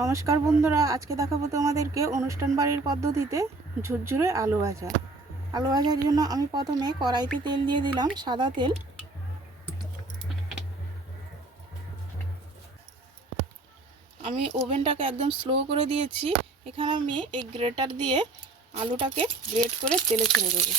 নমস্কার বন্ধুরা, আজকে দেখাবো তোমাদেরকে অনুষ্ঠান বাড়ির পদ্ধতিতে ঝুরঝুরে আলু ভাজা। আলু ভাজার জন্য আমি প্রথমে কড়াইতে তেল দিয়ে দিলাম, সাদা তেল। আমি ওভেনটাকে একদম স্লো করে দিয়েছি। এখানে আমি এই গ্রেটার দিয়ে আলুটাকে গ্রেট করে তেলে ছেড়ে দেবো।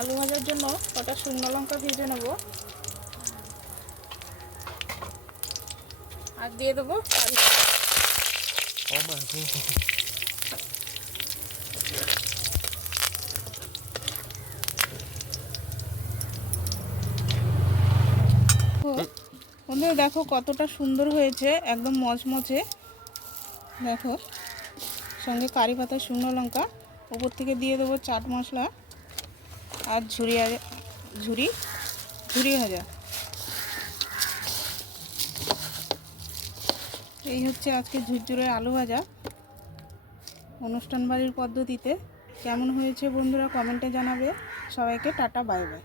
আলু ভাজার জন্য কটা শুকনো লঙ্কা ভেজে নেব, আর দিয়ে দেবো বন্ধুরা। দেখো কতটা সুন্দর হয়েছে, একদম মচমচে। দেখো, সঙ্গে কারি পাতা, শুকনো লঙ্কা, উপর থেকে দিয়ে দেবো চাট মশলা আর ঝুরি ভাজা। এই হচ্ছে আজকে ঝুরঝুরে আলু ভাজা অনুষ্ঠান বাড়ির পদ্ধতিতে। কেমন হয়েছে বন্ধুরা কমেন্টে জানাবে। সবাইকে টাটা, বাই বাই।